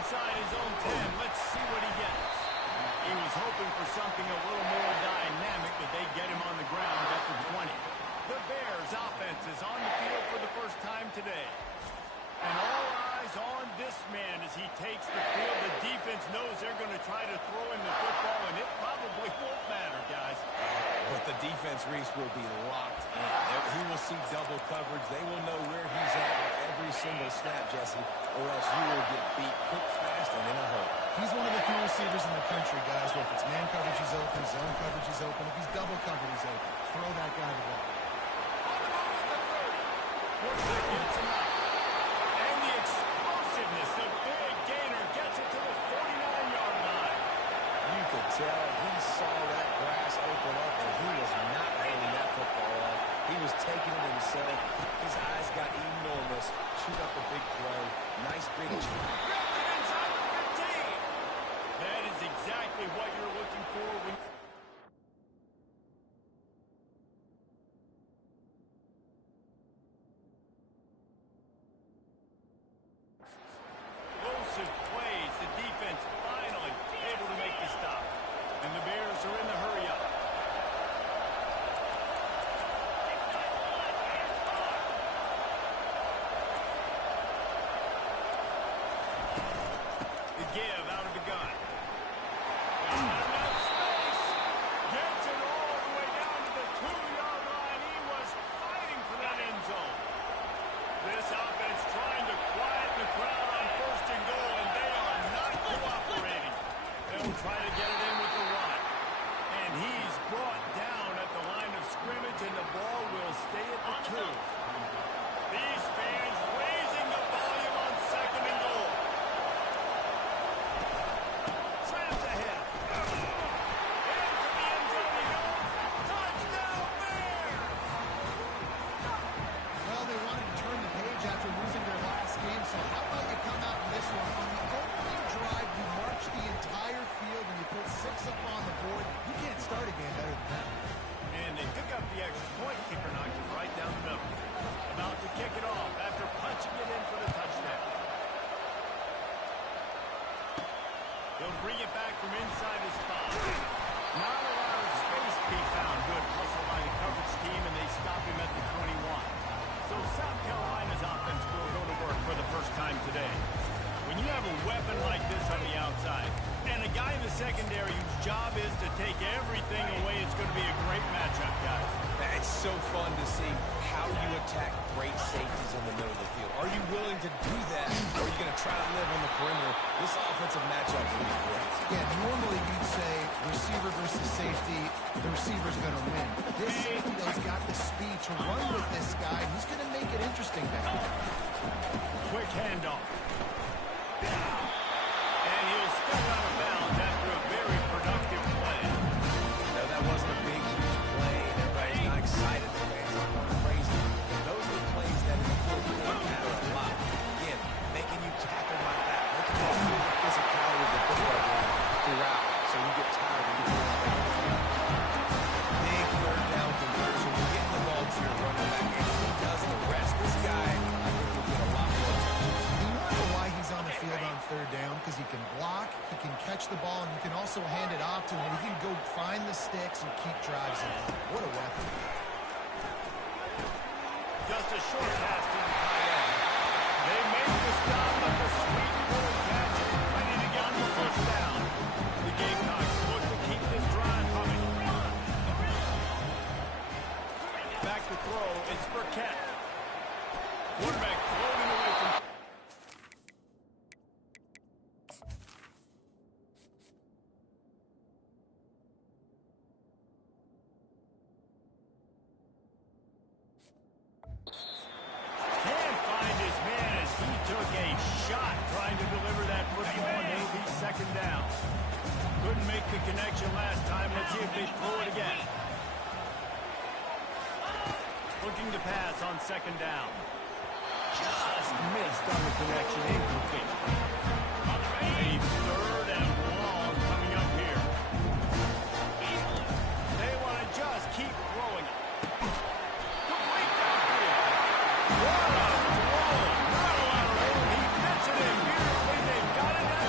inside his own 10. Let's see what he gets. He was hoping for something a little more dynamic, but they get him on the ground at the 20. The Bears offense is on the field for the first time today. And all eyes on this man as he takes the field. The defense knows they're going to try to throw him the football, and it probably won't matter, guys. But the defense, Reese, will be locked in. He will see double coverage. They will know where he's at every single snap, Jesse, or else you will get beat quick, fast, and in a hurry. He's one of the few receivers in the country, guys, where if it's man coverage, he's open, zone coverage, he's open. If he's double covered, he's open. Throw that guy the ball. Quarterback gets him up. And the explosiveness, the big gainer gets it to the 49-yard line. You could tell he saw that grass open up, and he was not handing that football off. He was taking it himself. His eyes got enormous. Shoot up a big play. Nice big chunk. Inside the 15. That is exactly what you're looking for when... Explosive plays. The defense finally able to make the stop. And the Bears are in the hurry-up. The give out of the gun. Got enough space. Gets it all the way down to the 2-yard line. He was fighting for that end zone. This offense trying to quieten the crowd on 1st and goal, and they are not cooperating. They'll try to get it in with the run. And he's brought down at the line of scrimmage, and the ball will stay at the 2. These fans raising the volume on 2nd and goal. Slams ahead. Into the end zone he goes. Touchdown, Bears! Well, they wanted to turn the page after losing their last game, so how about you come out in this one? On the opening drive, you march the entire field and you put 6 up on the board. You can't start a game better than that. And they pick up the extra point. Kicker knocked it right down the middle. About to kick it off after punching it in for the touchdown. He'll bring it back from inside his spot. Not a lot of space to be found. Good hustle by the coverage team, and they stop him at the 21. So South Carolina's offense will go to work for the first time today. When you have a weapon like this on the outside, and a guy in the secondary whose job is to take everything away, it's going to be a great matchup, guys. It's so fun to see how you attack great safeties in the middle of the field. Are you willing to do that, or are you going to try to live on the perimeter? This offensive matchup will be great. Yeah, normally you'd say receiver versus safety, the receiver's going to win. This safety, though, has got the speed to run with this guy. He's going to make it interesting back there. Quick handoff. And he'll step out of bounds after a very productive play. No, that wasn't a big, huge play. Everybody's not excited. The fans aren't going crazy. And those are the plays that in the football matter a lot. Again, making you tackle like that, making you feel the physicality of the football game throughout, so you get tired and get down. Big 3rd down conversion. You're getting the ball to your running back, and he does the rest. This guy, I think, will get a lot more attention. You know why he's on the field on 3rd down? Because he can block, he can catch the ball, and you can also hand it off to him, and he can go find the sticks and keep drives in. What a weapon. Just a short pass to the tight end. They make the stop, but the sweet little catch ready to get on the 1st down. The Gamecocks look to keep this drive humming. Back to throw, it's Burkett. Quarterback floating away from... Can't find his man as he took a shot trying to deliver that football, and it'll be 2nd down. Couldn't make the connection last time. Let's see if they throw it again. Looking to pass on 2nd down. Just missed on the connection. Incomplete. A 3rd and long coming up here. They want to just keep throwing it. Complete downfield. What a throw! Not a lot of room. He fits it in beautifully. They've got it now.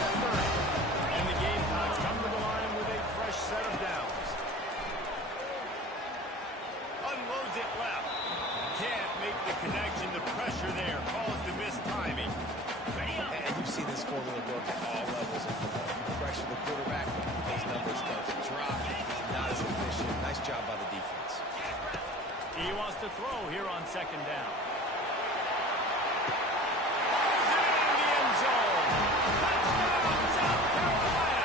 second down. In the end zone. Touchdown, South Carolina.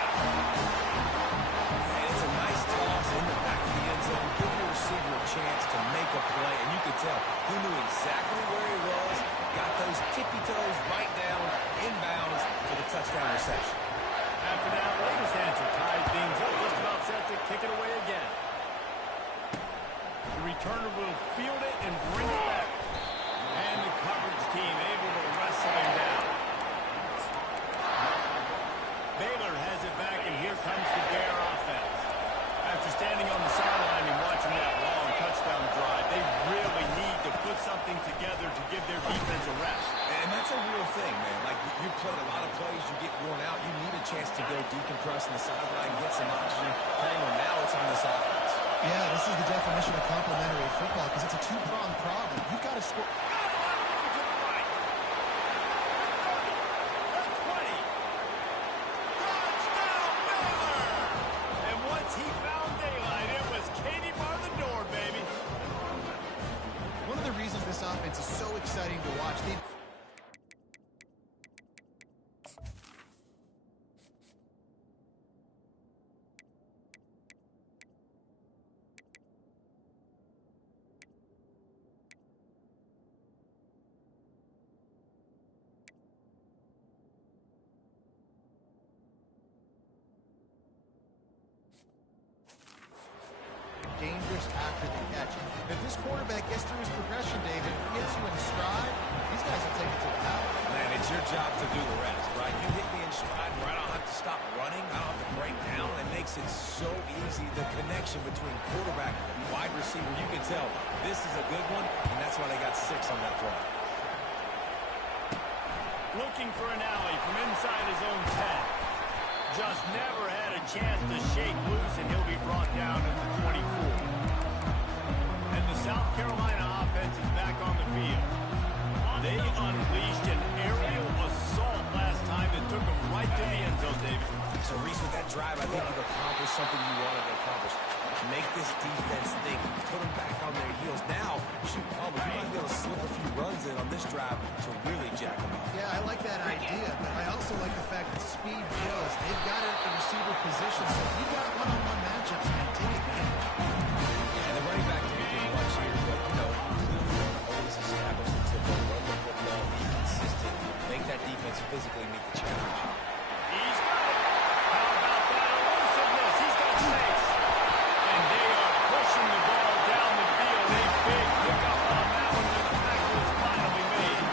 And it's a nice toss in the back of the end zone. Give your receiver a chance to make a play. And you could tell he knew exactly where he was. Got those tippy toes right down, inbounds for the touchdown reception. After that, Raiders fans are tied things up. Just about set to kick it away again. The returner will field it and bring it back. And the coverage team able to wrestle him down. Baylor has it back, and here comes the Bear offense. After standing on the sideline and watching that long touchdown drive, they really need to put something together to give their defense a rest. And that's a real thing, man. Like, you played a lot of plays, you get worn out, you need a chance to go decompress on the sideline, get some oxygen. Now it's on this offense. Yeah, this is the definition of complementary football because it's a two-pronged problem. You've got to score. One of the reasons this offense is so exciting to watch. Dangerous after the catch. If this quarterback gets through his progression, David, gets you in stride, these guys will take it to the house. Man, it's your job to do the rest, right? You hit me in stride where I don't have to stop running, I don't have to break down. It makes it so easy, the connection between quarterback and wide receiver. You can tell this is a good one, and that's why they got 6 on that play. Looking for an alley from inside his own 10. Just never had a chance to shake loose, and he'll be brought down at the 24. And the South Carolina offense is back on the field. They unleashed an aerial assault last time that took them right to the end zone, David. So, Reese, with that drive, I think you've accomplished something you wanted to accomplish. Make this defense think, put them back on their heels. Now, shoot, probably you might be able to slip a few runs in on this drive to really jack them up. Yeah, I like that idea, but I also like the fact that speed kills. They've got it at the receiver position, so if you've got one-on-one matchups, man, take advantage. And the running back didn't get much here, but, you know, always establish the tempo, run the football, be consistent, make that defense physically meet the challenge. He's got it. How about that elusiveness? He's got space. And they are pushing the ball down the field. A big pickup on that one when the tackle was finally made.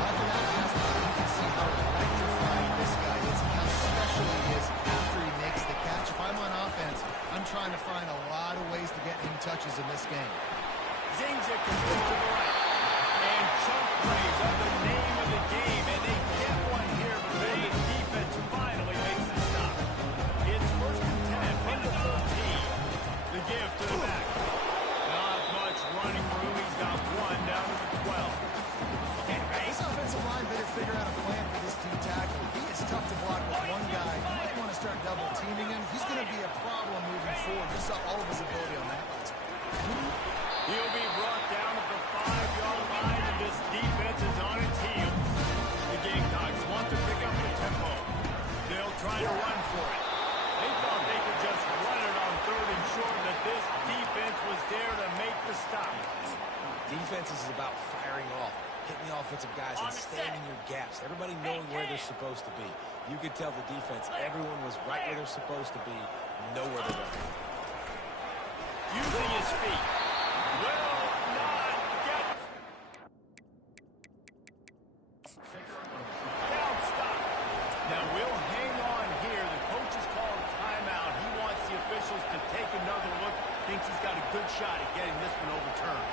After that last play, you can see how electrifying this guy is and how special he is after he makes the catch. If I'm on offense, I'm trying to find a lot of ways to get him touches in this game. Zings it complete to the right. And chunk plays are the name of the game. And they get one here before the defense finally makes the stop. It's 1st and 10 from the 13. The give to the back. Not much running room. He's got one down to the 12. This offensive line better figure out a plan for this team tackle. He is tough to block with one guy. You might want to start double teaming him. He's going to be a problem moving forward. You saw all of his ability on that last play. He'll be brought down at the 5-yard line, and this defense is on its heels. The Gamecocks want to pick up the tempo. They'll try to run for it. They thought they could just run it on 3rd and short, but this defense was there to make the stop. Defense is about firing off, hitting the offensive guys and staying in your gaps. Everybody knowing where they're supposed to be. You could tell the defense, everyone was right where they're supposed to be, know where they're going. Using his feet. Will not get. Down stop. Now we'll hang on here. The coach has called a timeout. He wants the officials to take another look. Thinks he's got a good shot at getting this one overturned.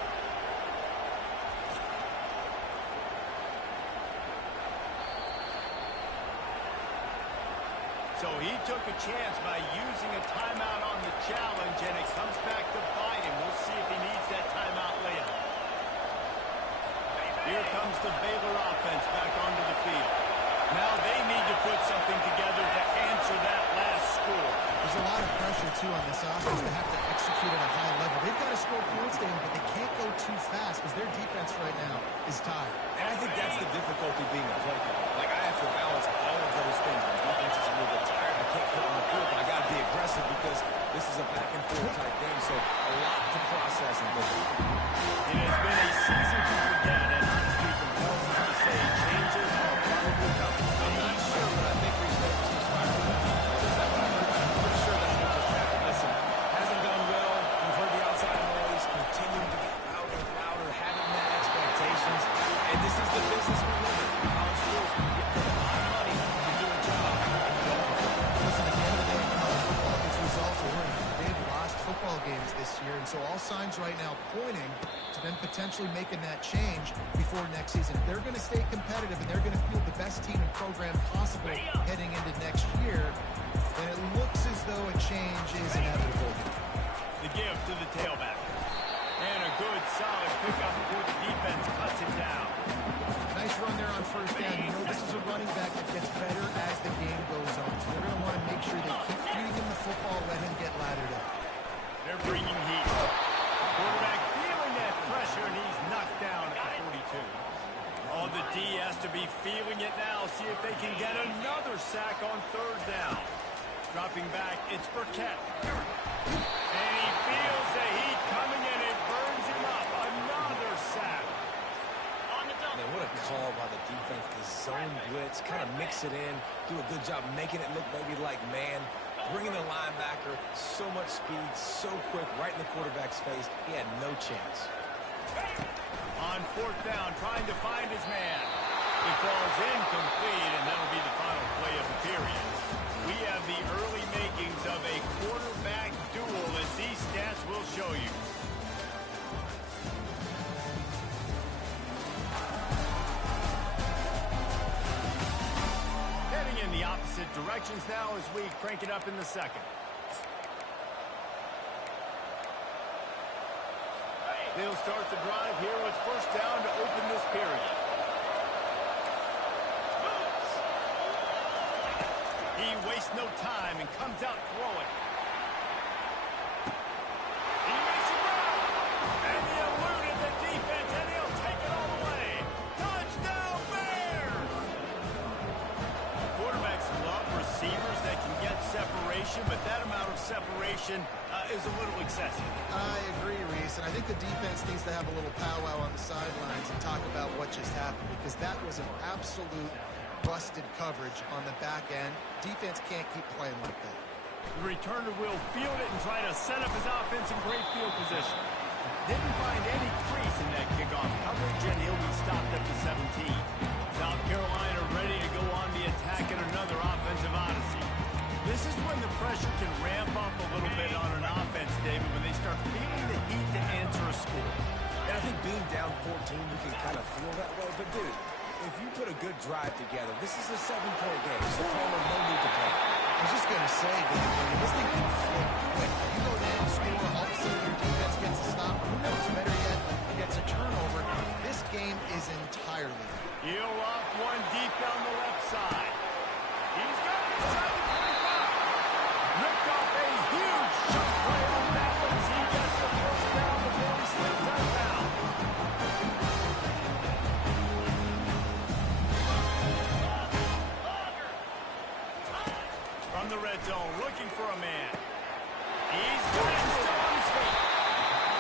So he took a chance by using a timeout on the challenge, and it comes back to bite him. We'll see if he needs that timeout later. Here comes the Baylor offense back onto the field. Now they need to put something together to answer that last score. There's a lot of pressure, too, on this offense to have to execute at a high level. They've got to score points, David, but they can't go too fast because their defense right now is tired. And I think that's the difficulty being a play caller. Like, I have to balance all of those things. My defense is a little bit tired. I can't put on the field, but I got to be aggressive because this is a back-and-forth type game, so a lot to process and go through. It has been a season to forget, and honestly compels us to say changes are probably coming. I'm not sure, but I think Reese Davis is fired. Is that what I heard? I'm pretty sure that's what just happened. Listen, hasn't gone well. You've heard the outside noise, continuing to get louder and louder, haven't met expectations. And this is the business we live in. College schools, we get paid a lot of money to do a job. Listen, at the end of the day, in college football, it's results or winning. They've lost football games this year, and so all signs right now pointing to them potentially making that change before next season. If they're going to stay competitive and they're going to field the best team and program possible heading into next year, then it looks as though a change is inevitable. The give to the tailback. And a good, solid pickup before the defense cuts it down. Nice run there on first down. You know this is a running back that gets better as the game goes on. So they're going to want to make sure they keep feeding him the football, let him get laddered up. They're bringing heat. Quarterback feeling that pressure, and he's knocked down at the 42. Oh, the D has to be feeling it now. See if they can get another sack on third down. Dropping back, it's Burkett. And he feels the heat coming in. It burns him up. Another sack. Man, what a call by the defense. The zone blitz, kind of mix it in, do a good job making it look maybe like man. Bringing the linebacker, so much speed, so quick, right in the quarterback's face. He had no chance. On fourth down, trying to find his man. It falls incomplete, and that'll be the final play of the period. We have the early makings of a quarterback duel, as these stats will show you. Heading in the opposite directions now as we crank it up in the second. They'll start the drive here with first down to open this period. He wastes no time and comes out throwing. He makes a grab. And he eluded the defense, and he'll take it all the way. Touchdown, Bears! Quarterbacks love receivers that can get separation, but that amount of separation is a little excessive. I agree, Reese, and I think the defense needs to have a little powwow on the sidelines and talk about what just happened, because that was an absolute busted coverage on the back end. Defense can't keep playing like that. The returner will field it and try to set up his offense in great field position. Didn't find any crease in that kickoff coverage, and he'll be stopped at the 17. South Carolina ready to go on the attack in another offensive odyssey. This is when the pressure can ramp up a little bit on an offense, David, when they start feeling the heat to answer a score. And I think being down 14, you can kind of feel that way. But, dude, if you put a good drive together, this is a 7-point game, so Palmer, no need to play. I was just going to say, David, this thing can flip quick. You go down, score, all of a sudden your defense gets a stop. Who knows, better yet, gets a turnover. This game is entirely. He'll off one deep down the left side. He's got it inside the 25. Ripped off a huge shot play on that one as he gets the first down before he slips out now. From the red zone, looking for a man. He's got it still on his feet.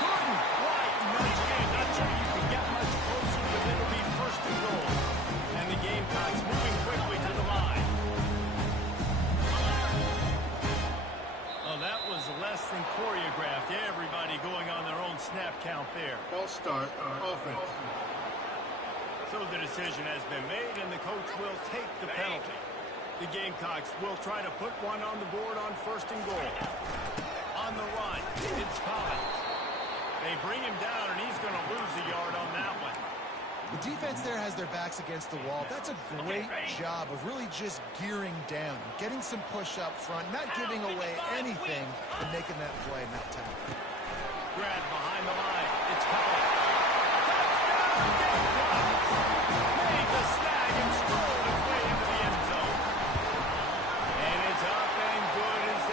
Couldn't quite nudge it in. Not sure you can get much closer, but it'll be first and goal. And the Gamecocks moving quickly to the line. Oh, that was less than choreographed. Everybody going on their own snap count there. False start on offense. So the decision has been made, and the coach will take the penalty. The Gamecocks will try to put one on the board on first and goal. On the run, it's Collins. They bring him down, and he's going to lose a yard on that one. The defense there has their backs against the wall. That's a great job of really just gearing down, getting some push up front, not giving away anything, and making that play, not tackle. Grad behind the line. It's Collins. Touchdown, Gamecocks! Made the snag and strolled his way into the end zone. And it's up and good as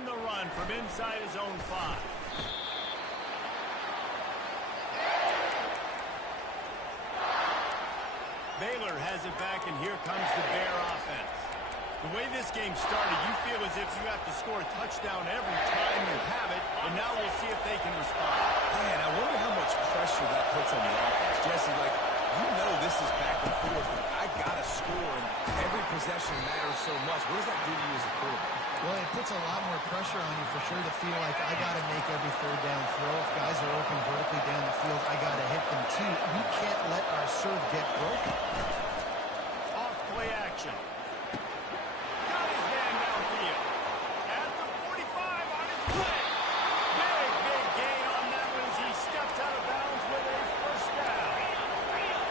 on the run from inside his own 5. Baylor has it back, and here comes the Bear offense. The way this game started, you feel as if you have to score a touchdown every time you have it, and now we'll see if they can respond. Man, I wonder how much pressure that puts on the offense. Jesse, like, you know this is back and forth, but I got to score, and every possession matters so much. What does that do to you as a quarterback? Well, it puts a lot more pressure on you for sure to feel like I got to make every third down throw. If guys are open vertically down the field, I got to hit them too. We can't let our serve get broken. Off play action. Got his man downfield. At the 45 on his way. Big gain on that one as he steps out of bounds with a first down.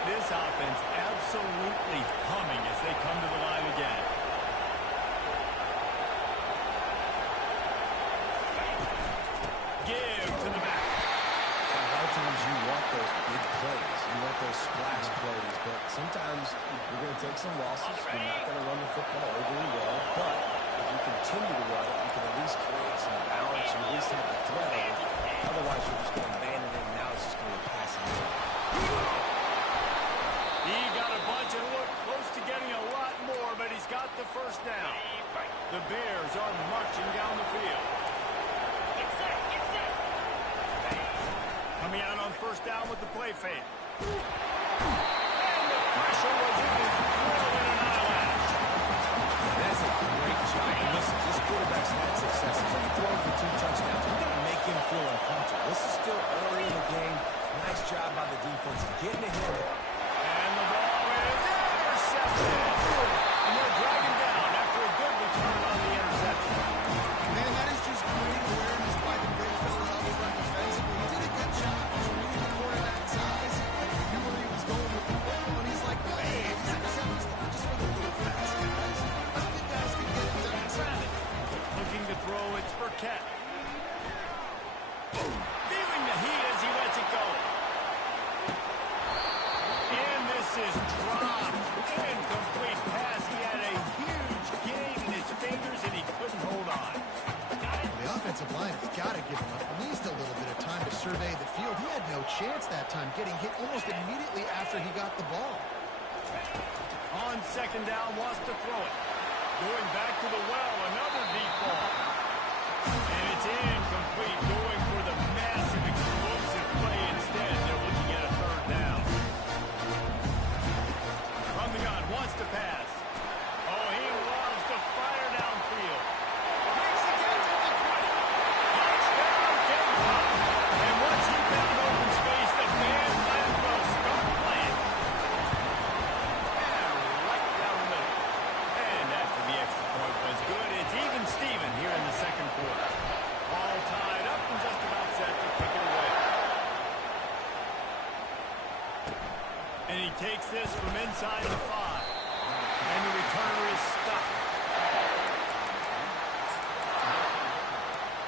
This offense absolutely humming as they come to the line again. Give to the back. A lot of times you want those big plays. You want those splash plays, but sometimes you're going to take some losses. You're not going to run the football overly well, but if you continue to run it, you can at least create some balance. You at least have the threat of it. Otherwise, you're just going to abandon it, and now it's just going to be a passing game. He got a bunch and looked close to getting a lot more, but he's got the first down. The Bears are marching down the field. Coming out on first down with the play fake. And the pressure was in his throw and an eyelash. That's a great job. And listen, this quarterback's had success. He's only thrown for 2 touchdowns. We got to make him feel uncomfortable. This is still early in the game. Nice job by the defense getting ahead of it. And the ball is intercepted. And they're dragging down after a good return on the interception. Man, that is just great awareness by the big fella out front defensively. He did a good job of reading the quarterback's eyes. He knew where he was going with the ball, and he's like, hey, these interceptions are just for the little fast guys. I think guys can get it done too. Looking to throw, it's Burkett. Feeling the heat as he lets it go. And this is dropped. Incomplete pass. He had a huge gain in his fingers, and he couldn't hold on. The offensive line has got to give him at least a little bit of time to survey the field. He had no chance that time, getting hit almost immediately after he got the ball. On second down, wants to throw it. Going back to the well, another deep ball. And it's incomplete, going for the massive explosive play instead. They're looking at a third down. From the gun, wants to pass. Oh, he loves to fire downfield. Makes the catch at the 20. Touchdown, Denver. And once he found open space, the man might as well start playing. And right down the middle. And after the extra point was good, it's even Steven here in the second quarter. All tied up and just about set to kick it away. And he takes this from inside the 5. And the returner is stuck.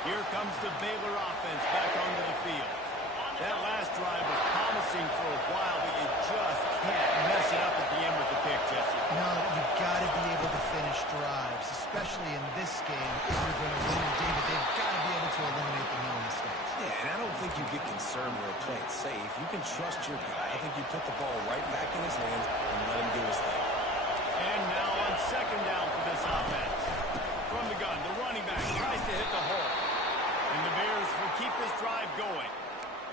Here comes the Baylor offense back onto the field. That last drive was promising for a while, but you just can't mess it up at the end with the pick, Jesse. No, you've got to be able to finish drives, especially in this game. If you're going to win, David, they've got to be able to eliminate the no mistakes. Yeah, and I don't think you get concerned or play it safe. You can trust your guy. I think you put the ball right back in his hands and let him do his thing. And now on second down for this offense. From the gun, the running back tries to hit the hole. And the Bears will keep this drive going.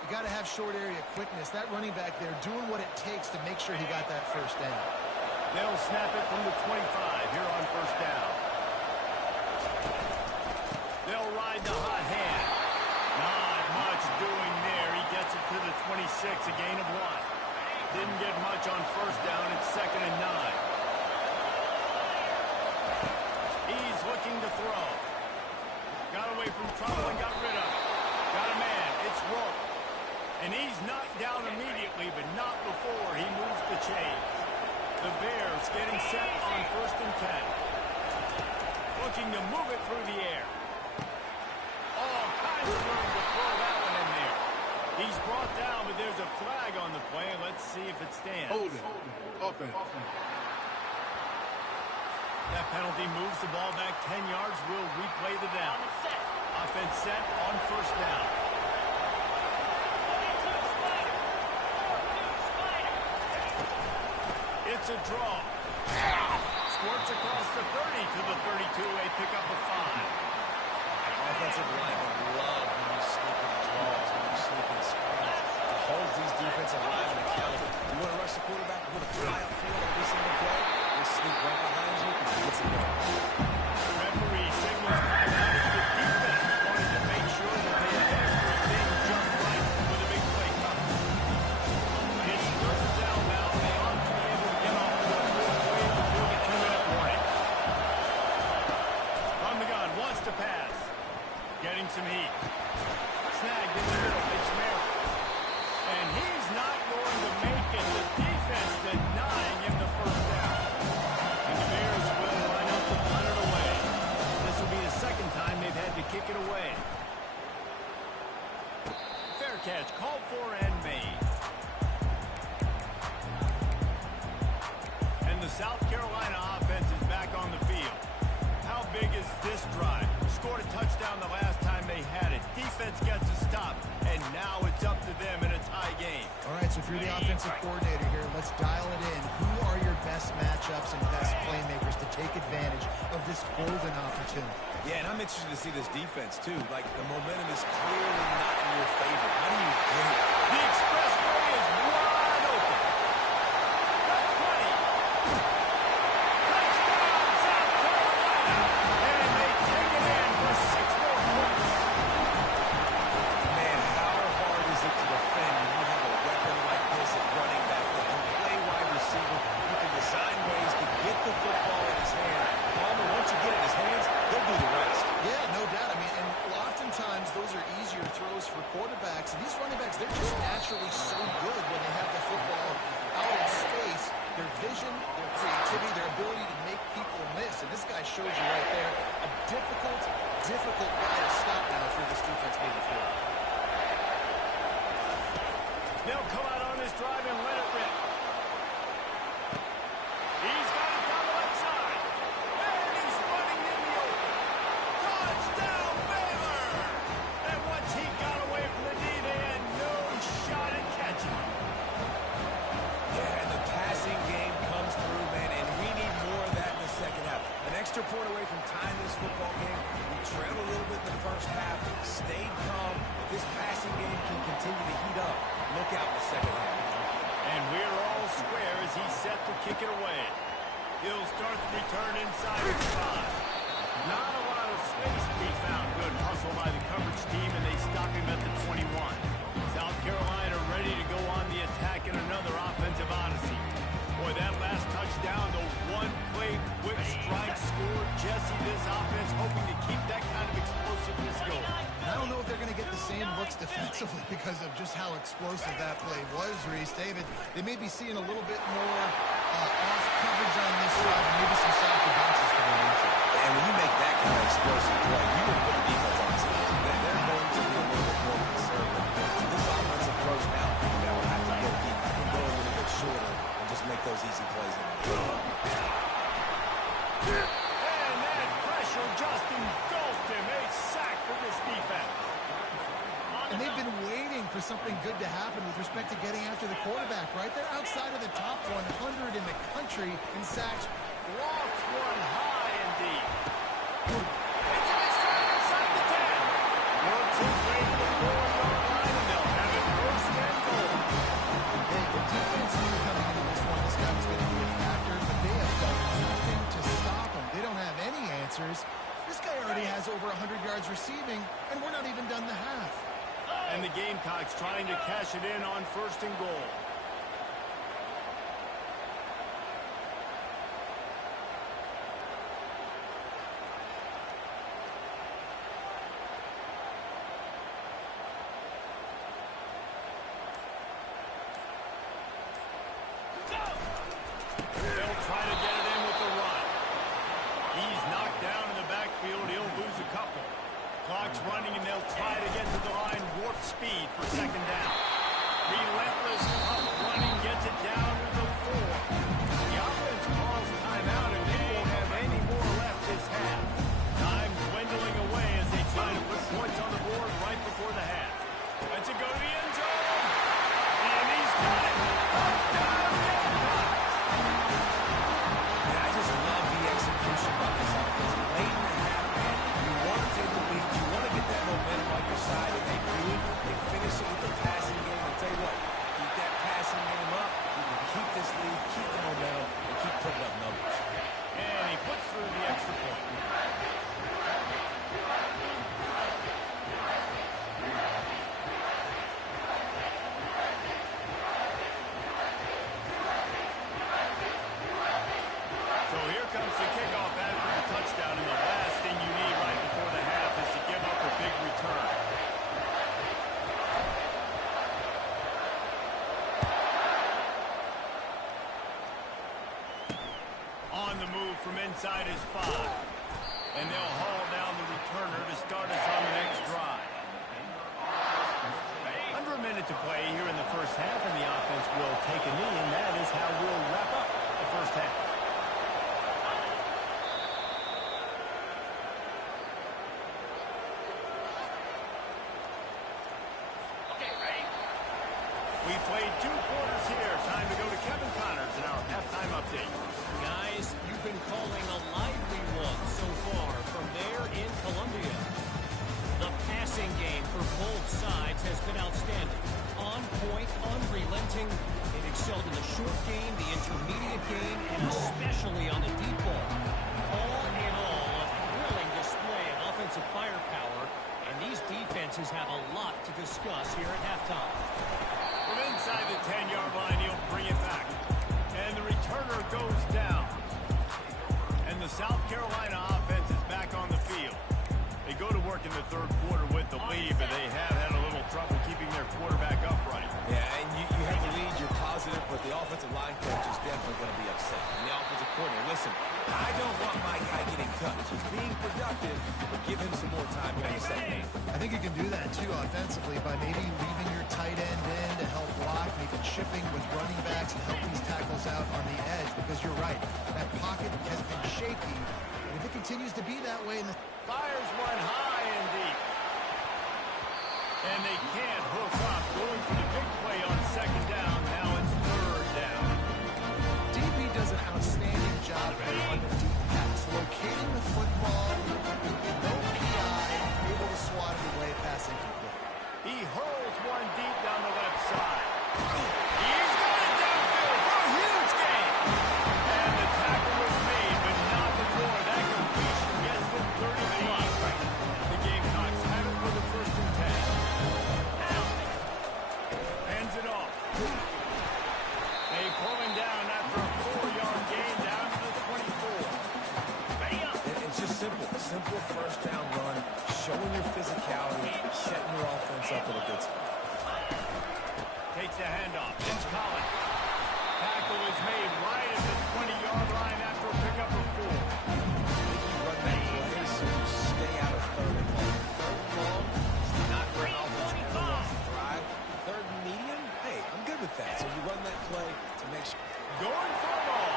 You got to have short area quickness. That running back there doing what it takes to make sure he got that first down. They'll snap it from the 25 here on first down. They'll ride the hot hand. Not much doing there. He gets it to the 26, a gain of 1. Didn't get much on first down. It's 2nd and 9. He's looking to throw. Got away from trouble and got rid of it. Got a man. It's Rourke. And he's knocked down immediately, but not before he moves the chains. The Bears getting set on 1st and 10. Looking to move it through the air. All kinds of room to throw that one in there. He's brought down, but there's a flag on the play. Let's see if it stands. Hold it. Offense. That penalty moves the ball back 10 yards. We'll replay the down. Offense set on first down. It's a draw. Squirts across the 30 to the 32. A pickup of 5. Offensive linemen love when you sneak in draws, when you sneak in screens. It holds these defensive linemen accountable. You want to rush the quarterback, we're going to fly upfield every single play. We'll sneak right behind you and get some yards. Referee signals timeout as the defense wanted to make sure that they had everything just right with a big play coming. It's third down now. They ought to be able to get off to a good way before the 2-minute warning. From the gun, wants to pass. Getting some heat. Snagged in the middle. It's Merrill. And he's not going to make it. The defense denying him the first down. And the Bears will line up to punt it away. This will be the second time they've had to kick it away. Fair catch called for and made. And the South Carolina offense is back on the field. How big is this drive? Scored a touchdown the last time they had it. Defense gets a stop, and now it's up to them in a tie game. All right, so if you're the offensive coordinator here, let's dial it in. Who are your best matchups and best playmakers to take advantage of this golden opportunity? Yeah, and I'm interested to see this defense, too. Like, the momentum is clearly not in your favor. How do you get it? The expressway is wide open. That's 20. Touchdown, South Carolina. And they take it in for 6 more points. Man, how hard is it to defend when you have a weapon like this at running back that can play wide receiver? You can design ways to get the football in his hand. Palmer, once you get it in his hands, he'll do the rest. Yeah, no doubt. I mean, and oftentimes those are easier throws for quarterbacks. And these running backs, they're just naturally so good when they have the football out in space. Their vision, their creativity, their ability to make people miss. And this guy shows you right there a difficult guy to stop now for this defense moving forward. They'll come out on this drive and let it rip. He's got it down the left side. And he's running in the open. Touchdown, Baylor! And once he got away from the D, they had no shot at catching him. Yeah, and the passing game comes through, man, and we need more of that in the second half. An extra point away from tying this football game. We trailed a little bit in the first half, stayed calm. If this passing game can continue to heat up, look out in the second half. And we're all square as he's set to kick it away. He'll start the return inside his 5. Not a lot of space to be found. Good hustle by the coverage team, and they stop him at the 21. South Carolina ready to go on the attack in another offensive odyssey. Boy, that last touchdown, the one-play quick strike score. Jesse, this offense hoping to keep that kind of explosiveness going. I don't know if they're going to get the same looks defensively because of just how explosive that play was, Reese. David, they may be seeing a little bit more off coverage on this side and maybe some softer bounces for their nature. And when you make that kind of explosive play, you would put the defense on its heels. They're going to be a little bit more conservative. So this offensive approach now, they'll have to go deep, go a little bit shorter, and just make those easy plays. And that pressure just engulfed him. A sack for this defense. And they've been waiting for something good to happen with respect to getting after the quarterback, right? They're outside of the top 100 in the country in sacks. Lofts one high and deep. It's a strike inside the 10. Works his way to the 4-yard line, and they'll have it first and goal. Hey, the defense knew coming into this one this guy was going to be a factor, but they have done nothing to stop him. They don't have any answers. This guy already has over 100 yards receiving, and we're not even done the half. And the Gamecocks trying to cash it in on first and goal. They'll try to get it in with the run. He's knocked down in the backfield. He'll lose a couple. Clock's running, and they'll try to get to the line. Warp speed for second down. Relentless up running, gets it down to the 4. The offense calls timeout, and they won't have any more inside his 5. And they'll haul down the returner to start us on the next drive. Under a minute to play here in the first half, and the offense will take a knee, and that is how we'll wrap up the first half. Okay, ready? We played 2 quarters here. Time to go to Kevin Connors in our halftime update. Guys, you've been calling a lively one so far from there in Columbia. The passing game for both sides has been outstanding. On point, unrelenting. They've excelled in the short game, the intermediate game, and especially on the deep ball. All in all, a thrilling display of offensive firepower, and these defenses have a lot to discuss here at halftime. From inside the 10-yard line, he'll bring it back. And the returner goes down. And the South Carolina offense is back on the field. They go to work in the third quarter with the lead, but they have had a little trouble keeping their quarterback upright. Yeah, and you have the lead, you're positive, but the offensive line coach is definitely going to be upset. And the offensive coordinator, listen, I don't want my guy getting touched. He's being productive, but give him some more time here in the second half. I think you can do that, too, offensively, by maybe leaving your tight end in to help block, maybe chipping with running backs and help these tackles out on the edge, because you're right. That pocket has been shaky, and if it continues to be that way in the... Fires one high and deep. And they can't hook up. Going for the big play on second down. Now it's third down. DB does an outstanding job on the deep pass, locating the football, no PI, able to swat it away, pass incomplete. He hurls one deep down the left side. He's got it downfield for a huge gain. And the tackle was made, but not before that completion gets them 30 feet. The Gamecocks have it for the 1st and 10. Hands it off. They pull him down after a 4-yard gain down to the 24. Ready up. It's just simple first down run, showing your physicality, setting your offense up in a good spot. Takes the handoff. It's Collins. Tackle is made right at the 20-yard line after a pickup of 4. Run that play so you stay out of third and long. Third and long is not where an offense ever wants to thrive. Third and medium, hey, I'm good with that. So you run that play to make sure. Going for a ball.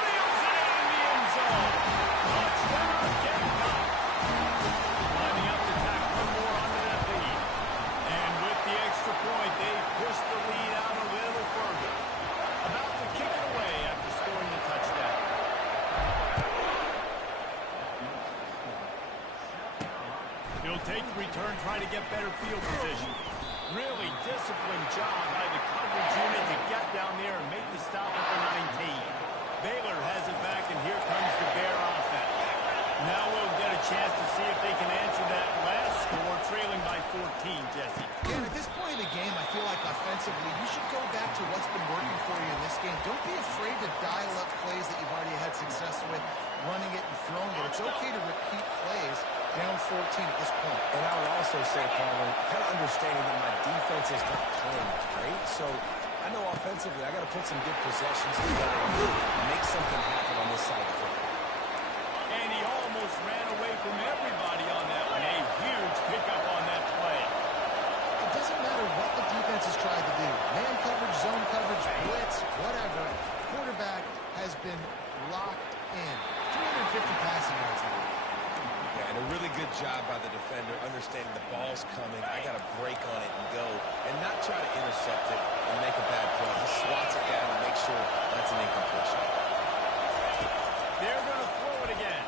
Reels it in the end zone. Touchdown, Gamecock. Lining up to tack one more onto that lead. And with the extra point, they push the lead out a little further. About to kick it away after scoring the touchdown. He'll take the return, trying to get better field position. Really disciplined job by the coverage unit to get down there and make the stop at the 19. Baylor has it back, and here comes the Bear offense. Now we'll get a chance to see if they can answer that last score, trailing by 14, Jesse. Yeah, and at this point in the game, I feel like offensively, you should go back to what's been working for you in this game. Don't be afraid to dial up plays that you've already had success with, running it and throwing it. It's okay to repeat plays down 14 at this point. And I would also say, Palmer, kind of understanding that my defense is not playing great, so I know offensively I got to put some good possessions together and make something happen on this side of the football. And he almost ran away from everybody on that one. A huge pickup on that play. It doesn't matter what the defense has tried to do. Man coverage, zone coverage, blitz, whatever. Quarterback has been locked in. 350 passing yards now. Yeah, and a really good job by the defender, understanding the ball's coming. I got to break on it and go, and not try to intercept it and make a bad play. He swats it down and makes sure that's an incompletion. They're going to throw it again.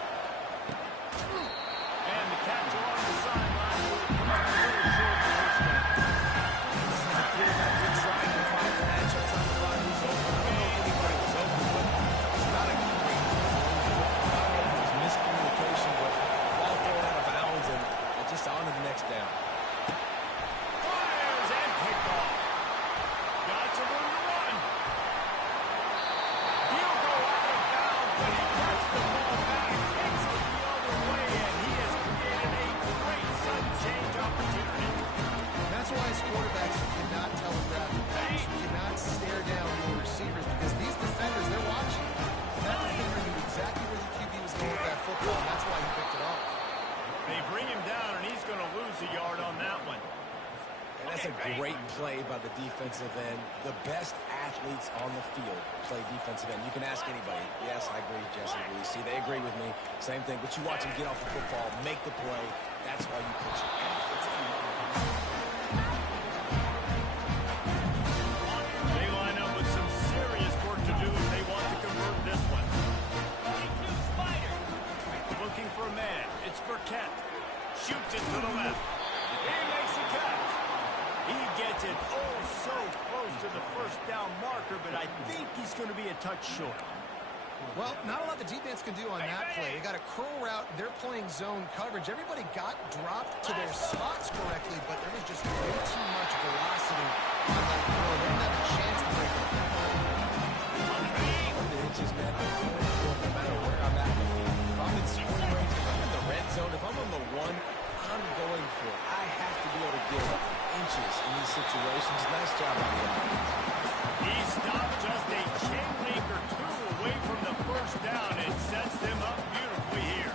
And the catch along the sideline will come up a little short for this one. This is a quarterback who's trying to find the matchup, trying to find who's open. I don't know if anybody was open, but it's not a great it was miscommunication, but ball thrown out of bounds and just on to the next down. Fires and picked off. Got some room to run. Field goal football, and that's why he picked it off. They bring him down, and he's going to lose a yard on that one. And that's a great play by the defensive end. The best athletes on the field play defensive end. You can ask anybody. Yes, I agree, Jesse. See, they agree with me. Same thing. But you watch them get off the football, make the play. That's why you put your athletes in. They line up with some serious work to do if they want to convert this one. 22 Spider. Looking for a man. It's Burkett. Shoots it to the left. He makes a catch. He gets it oh so close to the first down marker, but I think he's going to be a touch short. Well, not a lot the defense can do on that play. They got a curl route. They're playing zone coverage. Everybody got dropped to their spots correctly, but there was just way too much velocity on that throw. They didn't have a chance to break it. On the inches, man, I'm going for it no matter where I'm at. If I'm in scoring range, if I'm in the red zone, if I'm on the one, I'm going for it. I have to be able to get inches in these situations. Nice job on the offense. He stopped just a chain link or two away from the first down and sets them up beautifully here.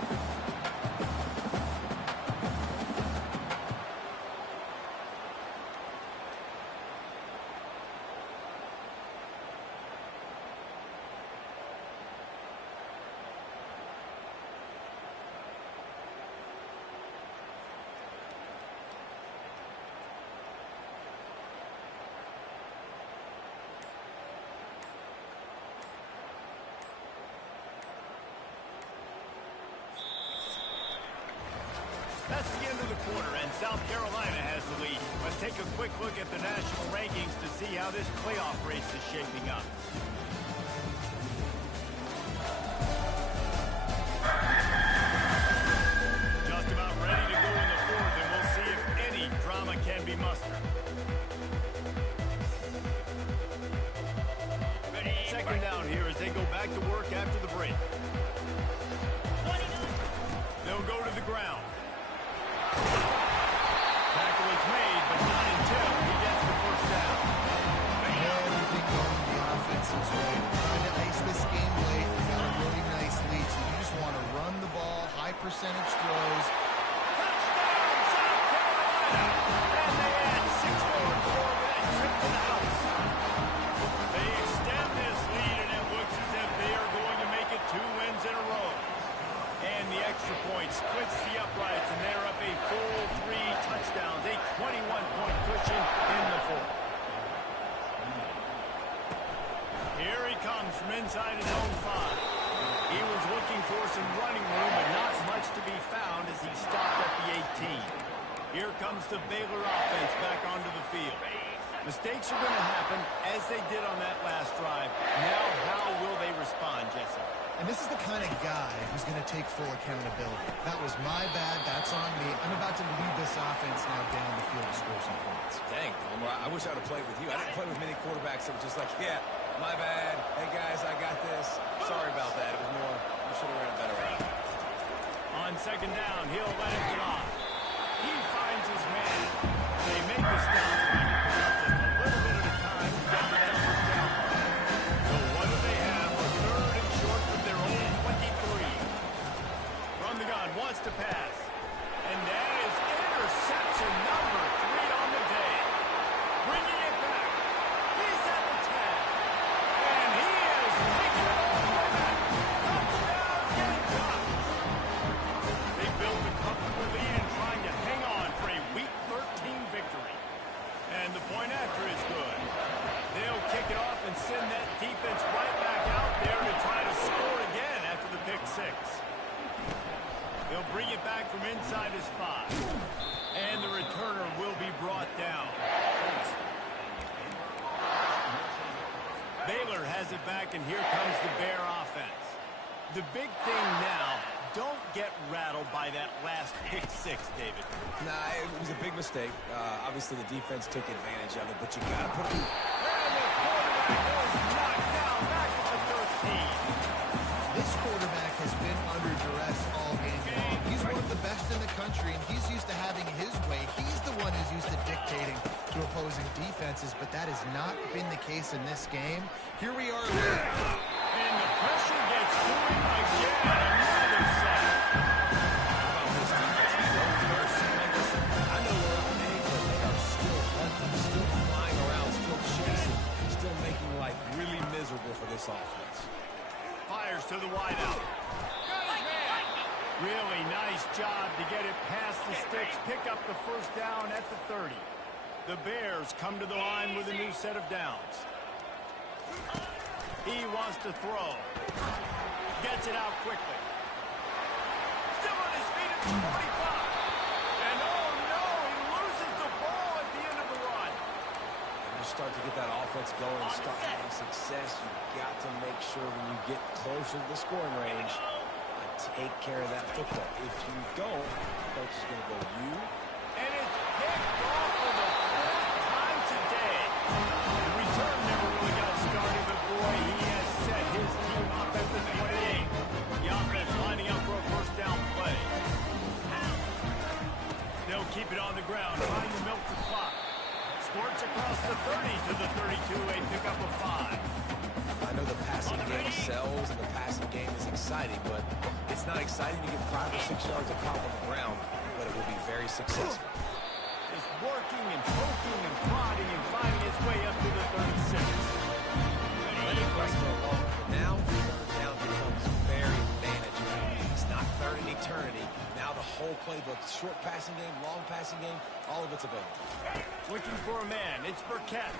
That's the end of the quarter, and South Carolina has the lead. Let's take a quick look at the national rankings to see how this playoff race is shaping up. Just about ready to go in the fourth, and we'll see if any drama can be mustered. Second down here as they go back to work after the break. They'll go to the ground. Tackle is made, but not until he gets the first down. Everything going the offense's way. Trying to ice this game late. You got a really nice lead, so you just want to run the ball, high percentage throws. Touchdown, South Carolina! And they add 6 more before that trip to the house. They extend this lead, and it looks as if they are going to make it 2 wins in a row. And the extra point splits the uprights, and they're up a full 3 touchdowns, a 21-point cushion in the fourth. Here he comes from inside his own 5. He was looking for some running room, but not much to be found as he stopped at the 18. Here comes the Baylor offense back onto the field. Mistakes are going to happen, as they did on that last drive. Now, how will they respond, Jesse? And this is the kind of guy who's going to take full accountability. That was my bad. That's on me. I'm about to lead this offense now down the field to score some points. Dang, Homer, I wish I would have played with you. I didn't play with many quarterbacks that were just like, yeah, my bad. Hey, guys, I got this. Sorry about that. It was more, you should have ran a better route. On second down, he'll let it fly. He finds his man. They make the stop. Just a little bit at a time to get to that first down. So what do they have? A third and short from their own 23. From the gun, wants to pass. And that is interception number 3 on the day. Bringing it back. He's at the 10. And he is taking it all the way back. Touchdown, get it done. They built a comfortable lead and trying to hang on for a Week 13 victory. And the point after is good. They'll kick it off and send that defense right back out there to try to score again after the pick 6. They'll bring it back from inside his 5. And the returner will be brought down. Baylor has it back, and here comes the Bear offense. The big thing now, don't get rattled by that last pick 6, David. Nah, it was a big mistake. Obviously, the defense took advantage of it, but you got to put it. And the quarterback goes knocked down back at the 13. This quarterback has been under duress all game long. He's one of the best in the country, and he's used to having his way. He's the one who's used to dictating to opposing defenses, but that has not been the case in this game. Here we are. And the pressure gets to him again. Another sack. Really nice job to get it past the sticks, pick up the first down at the 30. The Bears come to the line with a new set of downs. He wants to throw. Gets it out quickly. Still on his feet at the 45. And oh no, he loses the ball at the end of the run. When you start to get that offense going, start having success, you've got to make sure when you get closer to the scoring range, take care of that football. If you don't, coach is going to go you. And it's picked off for the fourth time today. The return never really got started, but boy, he has set his team up at the 28. The offense lining up for a first down play. They'll keep it on the ground, trying to milk the clock. Sports across the 30 to the 32, a pickup of 5. I know the passing game sells and the passing game is exciting, but it's not exciting to get 5 or 6 yards of pop on the ground, but it will be very successful. Just working and poking and prodding and finding his way up to the 36. Let it rest for a long, but now third down becomes very manageable. It's not third in eternity. Now the whole playbook, short passing game, long passing game, all of it's available. Looking for a man, it's Burkett.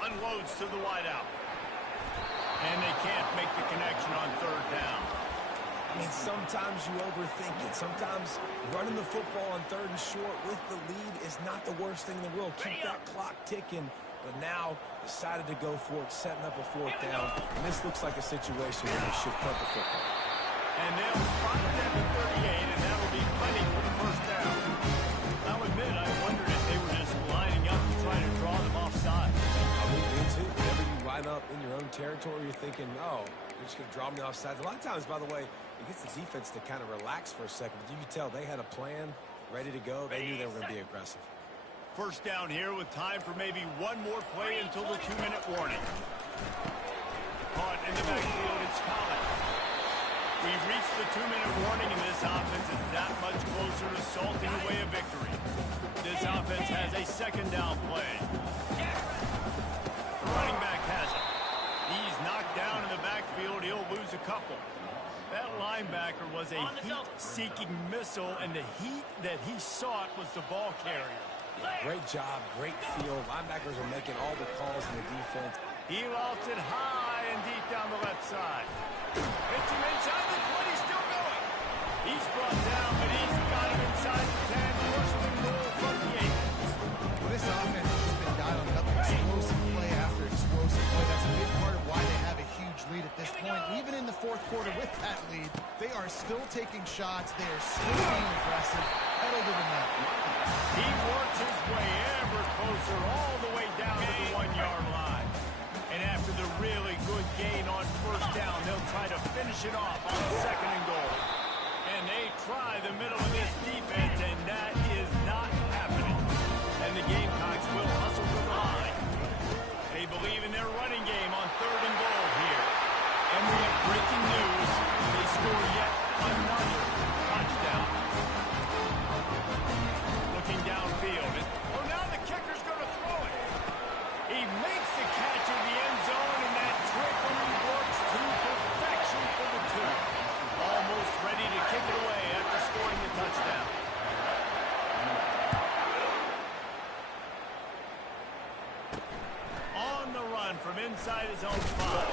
Unloads to the wideout. And they can't make the connection on third down. I mean, sometimes you overthink it. Sometimes running the football on third and short with the lead is not the worst thing in the world. Keep that clock ticking. But now decided to go for it, setting up a fourth down. And this looks like a situation where they should punt the football. And they'll spot it at the 38, and that'll be plenty for the first down. I'll admit, I wondered if they were just lining up to try to draw them offside. Me too. Whenever you line up in your own territory, you're thinking, oh, you're just going to draw me offside. A lot of times, by the way, it gets the defense to kind of relax for a second. But you can tell they had a plan ready to go. They knew they were going to be aggressive. First down here with time for maybe one more play until the 2-minute warning. Caught in the backfield, it's Collins. We've reached the 2-minute warning, and this offense is that much closer to salting away a victory. This offense has a second down play. The running back has it. He's knocked down in the backfield. He'll lose a couple. That linebacker was a heat-seeking missile, and the heat that he sought was the ball carrier. Great job, great field. Linebackers are making all the calls in the defense. He lofts it high and deep down the left side. Hits him inside the 20, still going. He's brought down, but he's got him inside the 10. First and goal from the 8. Well, this offense has been dialing up explosive play after explosive play. That's a big part of why they have a huge lead at this point. Even in the fourth quarter with that lead, they are still taking shots. They are still being aggressive. Pedal to the metal. He works his way ever closer all the way down to the 1-yard line. And after the really good gain on first down, they'll try to finish it off on second and goal. And they try the middle of this defense, and that is not happening. And the Gamecocks will hustle to the line. They believe in their running game on third and goal here. And we have breaking news. They score yet another touchdown. Looking downfield. Oh, now the kicker's going to throw it. He makes the catch in the end zone, and that trickery works to perfection for the 2. Almost ready to kick it away after scoring the touchdown. On the run from inside his own 5.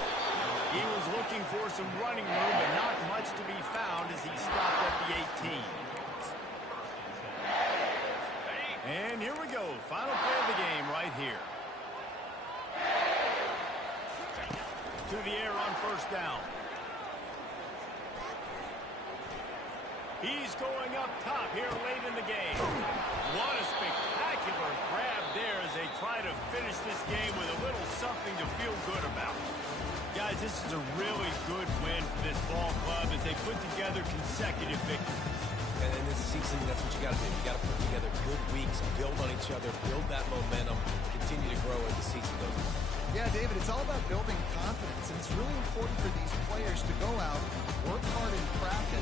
He was looking for some running room, but not much to be found as he stopped at the 18. And here we go. Final play of the game right here. To the air on first down. He's going up top here late in the game. What a spectacular grab there as they try to finish this game with a little something to feel good about. Guys, this is a really good win for this ball club as they put together consecutive victories. And in this season, that's what you got to do. You got to put together good weeks, build on each other, build that momentum, continue to grow as the season goes on. Yeah, David, it's all about building confidence, and it's really important for these players to go out, work hard in practice,